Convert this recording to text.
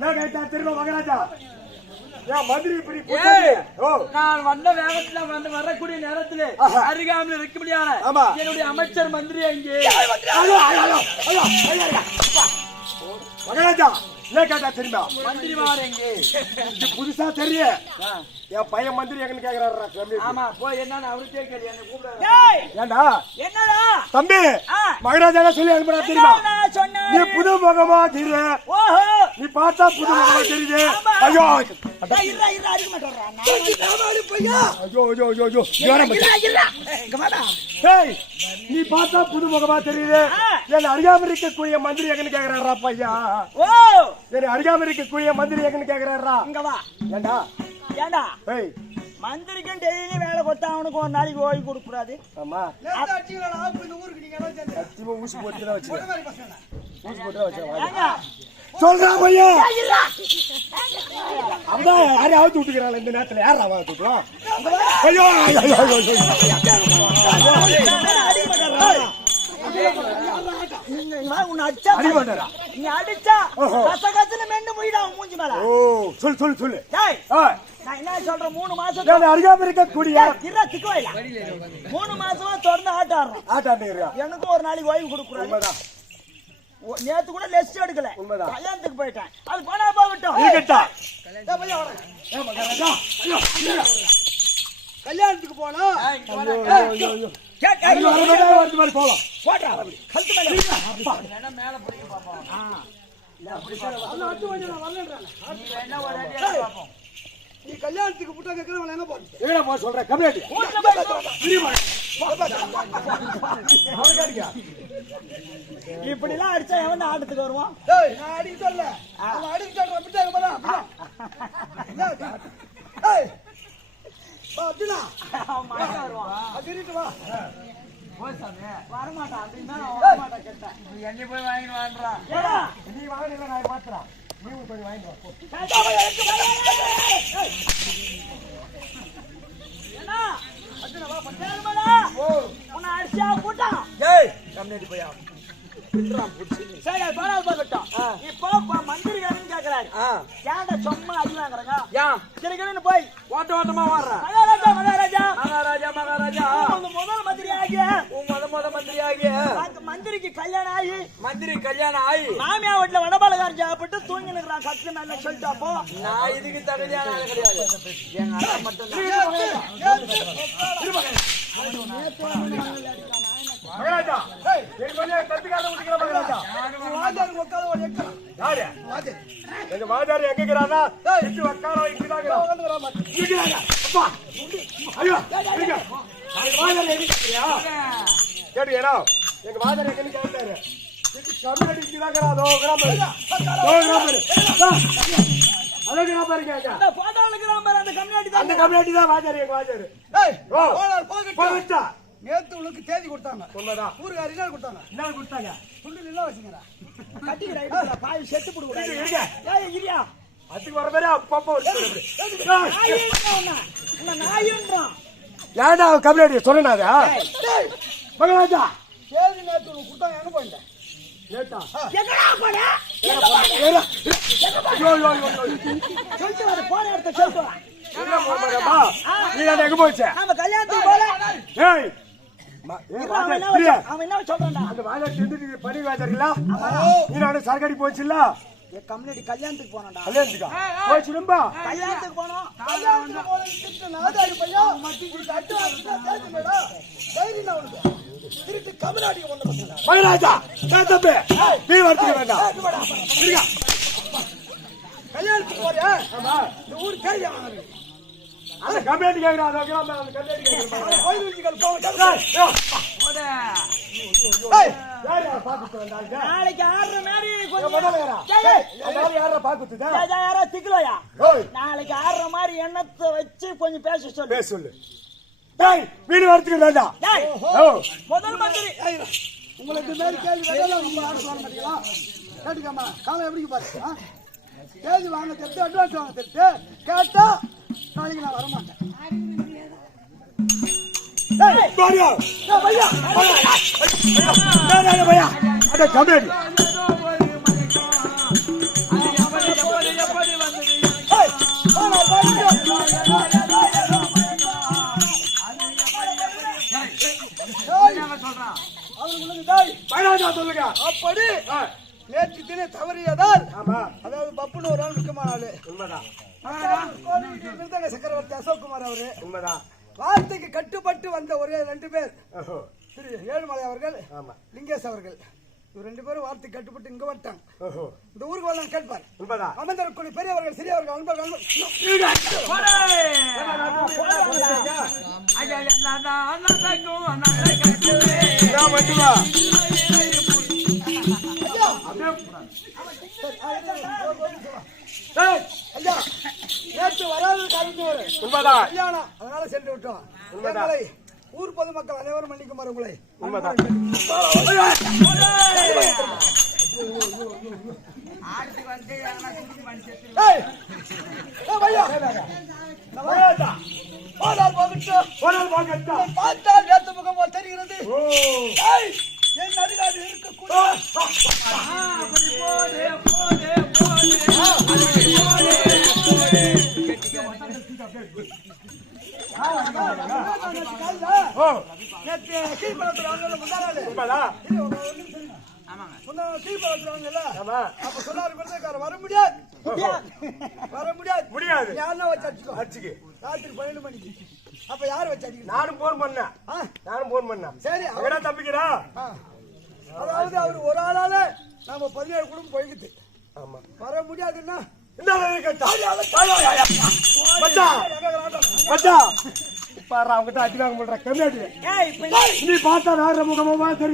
மகாராஜா திரும்ப மகாராஜா நான் வந்த வேகத்துல வந்து வரக்கூடிய நேரத்தில் அருகாமல் இருக்க முடியாது. என்னுடைய அமைச்சர் மந்திரி அங்கே மகாராஜா கேட்டா தெரியுமா மந்திரி வாரங்க புதுசா தெரியும் என் பையன் மந்திரி எங்கன்னு கேக்குறாரு. ஆமா போய் என்னன்னு அவருக்கே கேள்வி என்ன கூப்பிடுறாரு. ஏண்டா என்னடா தம்பி மகாராஜா சொல்லி அனுப்புறா தெரியுமா நீ புது முகமா தெரியுது. ஓஹோ நீ பார்த்தா புது முகமா தெரியுது. ஐயோ அடிக்க மாட்டேன் நீ பார்த்தா புது முகமா தெரியுது. என்ன அறியாம இருக்கக்கூடிய மந்திரி எங்கன்னு கேக்குறாரா பையா. ஓ என்ன அறியாம இருக்கக்கூடிய மந்திரி எங்கன்னு கேக்குறாரா. இங்க வா. ஏண்டா ஏண்டா மந்திரிக்கும் டெய்லி வேலை கொடுத்தா அவனுக்கு ஒரு நாளைக்கு ஓய்வு கொடுக்க கூடாது. ஆமா ஊசி போட்டு வச்சு சொல்றா பையா. அவதான் யாரையும் அவுத்து விட்டுக்கிறாள் இந்த நேரத்துல. யார் அவன் விட்டுக்கலாம். ஐயோ உன்னை அடிச்சா அடி மாட்டாரா? நீ அடிச்சா ஓஹோ. கசகசன்னு மென்னு போயிடா மூஞ்சி மேல. ஓ சொல்லு டேய் ஏய், நான் என்ன சொல்றேன் 3 மாசம் நான் அருகாம இருக்கக்கூடிய கிரா திக்குவைல 3 மாசமா தொடர்ந்து ஆட்டாடுறோம். ஆட்டாடுறா எனக்கும் ஒரு நாளைக்கு ஓய்வு கொடுக்குறாங்க. உண்மைதான் நேத்து கூட லெஸ்ட் எடுக்கல. உண்மைதான். கல்யாணத்துக்கு போயிட்டேன். அது போனா போகட்டும். இருக்கட்டா டேய் பையா வரேன். ஏ மகாராஜா ஐயோ கல்யாணத்துக்கு போனா ஐயோ கேட் ஐயோ வரது மாதிரி போலாம் போடா கழுத்து மேல அப்பா வேணா மேல போய் பாப்போம். அண்ணா அட்டு வந்து நான் வரலன்றானே. நீ வேணா ஒரு அடியா பாப்போம். நீ கல்யாணத்துக்கு புட்டா கேக்குறவன் என்ன போறது? ஏடா போ சொல்றேன் கம்மியாடி ஊர்ல போய் தெரியுமா அவனுக்கு அடிக்கா இப்படி எல்லாம் அடிச்சா எவன் ஆட்டத்துக்கு வருவான்? டேய் நான் அடிக்க சொல்ல அவன் அடிக்க சொல்றான் பிட்டாங்க பாரு ஏய் வா அடினா அவன் மாட்டா வருவான். அதிரிட்டு வா போய் சாமி. வரமாட்டான். அப்படின்னா அவன் வரமாட்டான் கேட்டேன். நீ எண்ணி போய் வாங்கிட்டு வாங்கடா. ஏடா நீ வாங்கல நான் மாத்துறேன் நீ போய் வாங்கிட்டு வா போ ஏன்னா அர்ஜுனா வா பஞ்சாயமடா. உன்னை அடிச்சா போட்டான். ஏய் கம்மியாடி போயா. சரி போனா போகட்டும். இப்போ மந்திரிகாரன் கேக்குறாரு. ஏன்டா சும்மா அடி வாங்குறாங்க? ஏன் கிரகணன்னு போய் ஓட்ட ஓட்டமா வர்ற? மகாராஜா மகாராஜா மகாராஜா உங்க முதல் மந்திரி ஆகிய உன் முத மந்திரி ஆகிய அந்த மந்திரிக்கு கல்யாணம் ஆகி மந்திரி கல்யாணம் ஆகி மாமியா வீட்டுல வடபாலகாரன் சாப்பிட்டு தூங்கி நிற்கிறான். கட்டு மேல சொல்லிட்டு அப்போ நான் இதுக்கு தகுதியான ஆளு கிடையாது. எங்க அண்ணா மட்டும் மகாராஜா என் கொஞ்சம் கத்துக்காத முடிக்கிற மகாராஜா வாஜார் உட்கார ஒரு எக்கற யாரு வாஜார் எங்க வாஜாரி எங்க இருக்கிறானா இட்டு வக்காரோ இங்கதாங்கடா வந்து வரா மாட்டே இங்கதாங்க அப்பா ஐயோ இங்க எங்க வாஜாரி எங்க இருக்கிறியா கேட்டியா எங்க வாஜாரி எங்க கேட்டாரு இது கம்மியாடி இங்கதாங்கடா அதோ கிராமம் அதோ கிராமம் பாருங்க அந்த போட்டாளுக்கு பாரு அந்த கம்யூனிட்டி அந்த கம்மியாடி தான் வாஜாரி எங்க வாஜாரி ஏய் ஓ போடா போகட்டும் போச்சா நேத்து உனக்கு தேதி கொடுத்தாங்க உண்மைதான் ஊர்காரி என்ன கொடுத்தாங்க என்ன கொடுத்தாங்க துண்டு என்ன வச்சுங்கடா கட்டிக்கிறா பாய் செத்து புடுங்கடா. இருங்க. ஏய் இரியா அதுக்கு வர மாதிரி அப்பப்போ நாயின்றான். ஏன்டா கம்மியாடி சொன்னாதா டேய் மகாராஜா தேதி நேத்து உனக்கு கொடுத்தாங்க எங்க போயிட்ட கேட்டா எங்கடா போன? ஐயோ ஐயோ ஐயோ சொல்லிட்டு வர போன இடத்த சொல்லிட்டு வா. என்ன போறப்பா நீ எங்க போச்சே நாம கல்யாணத்துக்கு போல. ஏய் அவன் என்ன சொல்றான்டா? அந்த வாஜா செஞ்சுட்டு பணி வாஜாரிங்களா நீ நானும் சரக்கடி போச்சுல்ல என் கம்யூனிட்டி கல்யாணத்துக்கு போனோம்டா. கல்யாணத்துக்கா போச்சுடும்பா கல்யாணத்துக்கு போனோம். கல்யாணத்துக்கு போல திட்டு நாதாரி பையா மட்டும் கட்டு வாங்கிட்டா தேதி மேடா தைரியம் நான் உனக்கு திருட்டு கமலாடிக்கு வந்து பசங்க மகாராஜா தம்பி நீ வரத்துக்க வேண்டாம் இருங்க கல்யாணத்துக்கு போறியா ஆமா இந்த ஊர் தேதி வாங்குறது அந்த கம்மியாடி கேக்குறா அந்த கிராமம் அந்த கம்மியாடி கேக்குறா கோயில் வீட்டுகள் போக ஏய் யாரா பாக்குது வந்தாங்க நாளைக்கு ஆடுற மாதிரி கொஞ்சம் முதல்ல யாரா ஏய், ஏய், எல்லாரும் யாரா பாக்குதுதா யாரா திக்கலையா? ஓய் நாளைக்கு ஆடுற மாதிரி எண்ணத்தை வச்சு கொஞ்சம் பேச சொல்லு. பேச சொல்லு டேய் வீடு வரத்துக்கு வேண்டாம் டேய், ஓ முதல் மந்திரி உங்களுக்கு மேல் கேள்வி வேணாம் நம்ம ஆட சொல்ல மாட்டீங்களா கேட்டுக்காமா காலம் எப்படி பாரு கேள்வி வாங்க தெரிஞ்சு அட்வான்ஸ் வாங்க தெரிஞ்சு கேட்டா நாளைக்கு நான் வரமாட்டேன் பாரியா பையா டேய் பையா அட கம்மியாடி சொல்லுங்க அப்படி நேற்று தினம் தவறியதால் ஆமா அதாவது பப்புன்னு ஒரு ஆள் முக்கியமான ஆளு உண்மைதான் மிருதங்க சக்கரவர்த்தி அசோக்குமார் அவரு உண்மைதான் வார்த்தைக்கு கட்டுப்பட்டு வந்த ஒரே 2 பேர் ஓஹோ திரு ஏழுமலை அவர்கள் ஆமா லிங்கேஷ் அவர்கள் இவர் 2 பேரும் வார்த்தை கட்டுப்பட்டு இங்க வந்துட்டாங்க ஓஹோ இந்த ஊருக்கு வந்து கேட்பார் உண்மைதான் அமைந்தவர்கள் பெரியவர்கள் சிறியவர்கள் அன்பர்கள் நான் மட்டுமா ஐயா நேற்று வராது காரியம் உண்மைதான் கல்யாணம் அதனால சென்று விட்டோம் உண்மைதான். எங்களை ஊர் பொதுமக்கள் அனைவரும் மன்னிக்குமாறு உங்களை உண்மைதான் ஏய், ஏய் பையா, மகாராஜா போனால் போகட்டும். போனால் வாங்கட்டா பார்த்தால் வேத்து முகம் போல் தெரிகிறது ஓ ஏய், என் அருகாமையில் இருக்கக்கூடிய ஓ நேத்து கீழ்பலத்துல வாங்கல முந்தானாலே உண்மைதா? கீழ்பலத்துல வாங்கல ஆமா அப்ப சொன்னாரு பிரதேக்கார வர முடியாது வர முடியாது முடியாது. யாருன்னா வச்சு அடிச்சுக்கோ அடிச்சுக்கு ராத்திரி 12 மணிக்கு அப்ப யாரு வச்சு அடிக்கணும் நானும் போன் பண்ணேன் நானும் போன் பண்ணேன் சரி எங்கடா தம்பிக்கிறா அதாவது அவர் ஒரு ஆளால நம்ம 17 குடும்பம் போய்கிட்டு ஆமா வர முடியாதுன்னா இந்த மச்சான் மச்சான் பாரு அவங்க அடி வாங்க முடியற கம்மியாடி ஏய் இப்ப நீ பார்த்தா வேற முகமா தெரியும்.